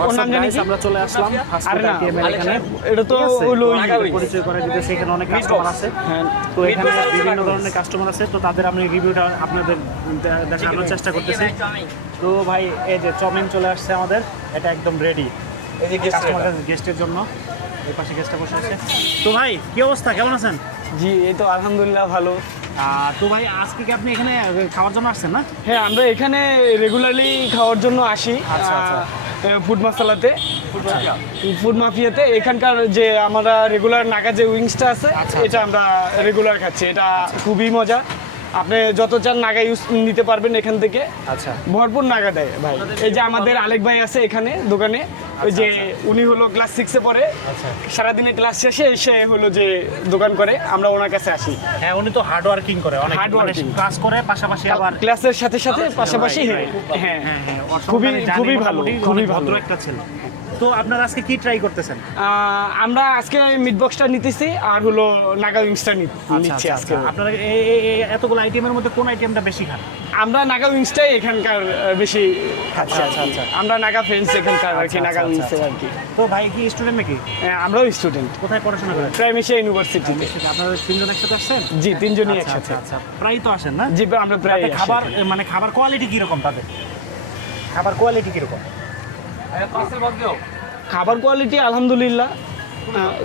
ওর নাম জানি আমরা চলে আসলাম আরে না এখানে। এটা তো হলো পরিচয় করে দিতেছে, এখানে অনেক কাস্টমার আছে। হ্যাঁ তো এখানে বিভিন্ন ধরনের কাস্টমার আছে, তো তাদের আমি রিভিউটা আপনাদের দেখানোর চেষ্টা করতেছি। তো ভাই এই যে চাউমিন চলে আসছে আমাদের, এটা একদম রেডি গেস্টের জন্য। এই পাশে গেস্টটা বসে আছে। তো ভাই কি অবস্থা, কেমন আছেন? জি এই তো আলহামদুলিল্লাহ ভালো। তো ভাই আজকে কি আপনি এখানে খাওয়ার জন্য আসছেন না? হ্যাঁ আমরা এখানে রেগুলারলি খাওয়ার জন্য আসি আচ্ছা, আচ্ছা। ফুড মাসালাতে, ফুড মাফিয়াতে। এখানকার যে আমরা রেগুলার নাগা যে উইংসটা আছে আচ্ছা, এটা আমরা রেগুলার খাচ্ছি, এটা খুবই মজা। আপনি যত চান নাগা ইউজ নিতে পারবেন এখান থেকে, আচ্ছা ভরপুর নাগা দেয় ভাই। এই যে আমাদের আলেক ভাই আছে এখানে দোকানে, ওই যে উনি হলো ক্লাস 6-এ পড়ে, আচ্ছা। সারাদিনে ক্লাস শেষে এসে হলো যে দোকান করে, আমরা ওনার কাছে আসি। হ্যাঁ উনি তো হার্ড ওয়ার্কিং করে, অনেক Hard working। কাজ করে, পাশাপাশি আবার ক্লাসের সাথে সাথে পাশাপাশি হ্যাঁ হ্যাঁ হ্যাঁ খুবই খুবই ভালো, খুবই ভালো। ভদ্র একটা ছেলে। তো আপনারা আজকে কি ট্রাই করতেছেন? আমরা আজকে মিট বক্সটা নিতেছি আর হলো নাগা উইংসটা নিচ্ছি আজকে। আপনারা এতগুলো আইটেমের মধ্যে কোন আইটেমটা বেশি খান? আমরা নাগা উইংসটাই এখানকার বেশি খাচ্ছি। আচ্ছা, আচ্ছা। আমরা নাগা ফ্রেন্ডস এখানকার আর কি, আচ্ছা, নাগা আচ্ছা, উইংসের আচ্ছা। আর কি। তো ভাই কি স্টুডেন্ট নাকি? আমরাও স্টুডেন্ট, কোথায় পড়াশোনা করেন? প্রাইমেশিয়া ইউনিভার্সিটিতে। আপনারা তিনজন একসাথে আসছেন? জি তিনজনই আচ্ছা, একসাথে। আচ্ছা, প্রায় তো আসেন না? জি আমরা প্রায় তাতে খাবার মানে খাবার কোয়ালিটি কিরকম তাদের? খাবার কোয়ালিটি কিরকম? খাবার কোয়ালিটি আলহামদুলিল্লাহ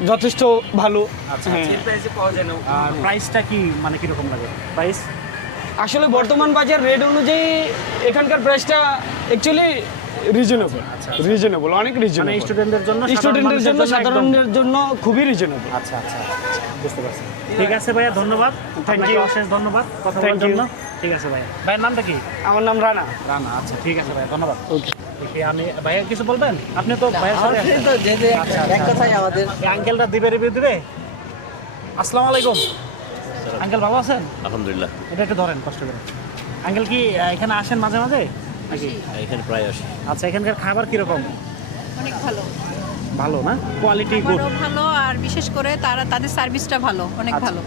যথেষ্ট ভালো। আচ্ছা, হ্যাঁ আর প্রাইসটা কি মানে কিরকম লাগে প্রাইস? আসলে বর্তমান বাজার রেট অনুযায়ী এখানকার প্রাইসটা অ্যাকচুয়ালি রিজনেবল, রিজনেবল, অনেক মানে রিজনেবল। স্টুডেন্টদের জন্য, স্টুডেন্টদের জন্য, একদম- সাধারণের জন্য খুবই রিজনেবল। আচ্ছা আচ্ছা বুঝতে পারছি। ঠিক আছে ভাইয়া, ধন্যবাদ। Thank আপনাকে you. অশেষ ধন্যবাদ কথা Thank বলার জন্য। you. ঠিক আছে ভাইয়া। ভাইয়ের নামটা কি? আমার নাম রানা। রানা। আচ্ছা ঠিক আছে ভাইয়া, ধন্যবাদ। ওকে। দেখি আমি ভাইয়া কিছু বলবেন? আপনি তো ভাইয়ের সাথে আসছেন। আচ্ছা, এক কথাই আমাদের এই আঙ্কেলটা দিবে রিভিউ দিবে। আসসালামু আলাইকুম আঙ্কেল, ভালো আছেন? আলহামদুলিল্লাহ, এটা একটু ধরেন কষ্ট করে। আঙ্কেল কি এখানে আসেন মাঝে মাঝে নাকি? এখানে প্রায় আসি। আচ্ছা, এখানকার খাবার কিরকম? অনেক ভালো, ভালো না? Quality good? খাবারও ভালো, আর বিশেষ করে তাদের সার্ভিসটা ভালো, অনেক আচ্ছা। ভালো।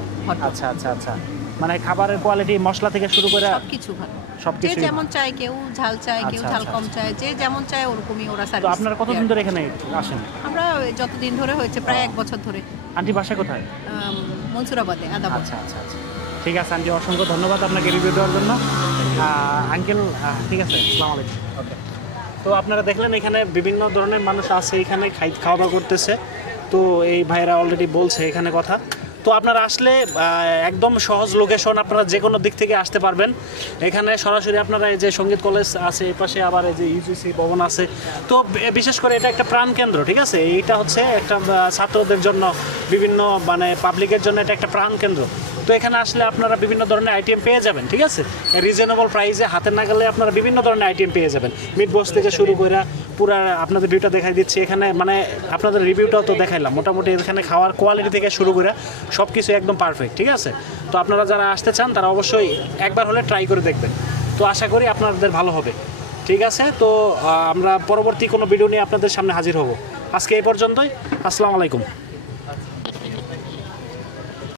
আচ্ছা আচ্ছা আচ্ছা, মানে খাবারের কোয়ালিটি মশলা থেকে শুরু করে সবকিছু ভালো। যে সবকিছু। যেমন চায়, কেউ ঝাল চায়, কেউ আচ্ছা, ঝাল আচ্ছা, কম চায়, যে যেমন চায় ওরকমই ওরা তো সার্ভিস। আপনারা কতদিন ধরে এখানে আসেন? আমরা যতদিন ধরে হয়েছে প্রায় 1 বছর ধরে। আন্টি বাসা কোথায়? মনসুরাবাদে, আদাবাদ। আচ্ছা আচ্ছা আচ্ছা, ঠিক আছে আন্টি, অসংখ্য ধন্যবাদ আপনাকে রিভিউ দেওয়ার জন্য। আঙ্কেল ঠিক আছে, আসসালামু আলাইকুম। ওকে, তো আপনারা দেখলেন এখানে বিভিন্ন ধরনের মানুষ আছে, এখানে খাওয়া দাওয়া করতেছে। তো এই ভাইরা অলরেডি বলছে এখানে কথা। তো আপনারা আসলে একদম সহজ লোকেশন, আপনারা যে কোনো দিক থেকে আসতে পারবেন এখানে সরাসরি। আপনারা এই যে সঙ্গীত কলেজ আছে এই পাশে, আবার এই যে ইউজিসি ভবন আছে। তো বিশেষ করে এটা একটা প্রাণকেন্দ্র, ঠিক আছে? এইটা হচ্ছে একটা ছাত্রদের জন্য, বিভিন্ন মানে পাবলিকের জন্য এটা একটা প্রাণকেন্দ্র। তো এখানে আসলে আপনারা বিভিন্ন ধরনের আইটেম পেয়ে যাবেন, ঠিক আছে? রিজনেবল প্রাইসে হাতের নাগালে আপনারা বিভিন্ন ধরনের আইটেম পেয়ে যাবেন। মিট বক্স থেকে শুরু করে পুরো আপনাদের ভিউটা দেখাই দিচ্ছি এখানে, মানে আপনাদের রিভিউটাও তো দেখাইলাম। মোটামুটি এখানে খাওয়ার কোয়ালিটি থেকে শুরু করে সব কিছু একদম পারফেক্ট, ঠিক আছে? তো আপনারা যারা আসতে চান তারা অবশ্যই একবার হলে ট্রাই করে দেখবেন। তো আশা করি আপনাদের ভালো হবে, ঠিক আছে? তো আমরা পরবর্তী কোনো ভিডিও নিয়ে আপনাদের সামনে হাজির হব। আজকে এই পর্যন্তই। আসসালামু আলাইকুম।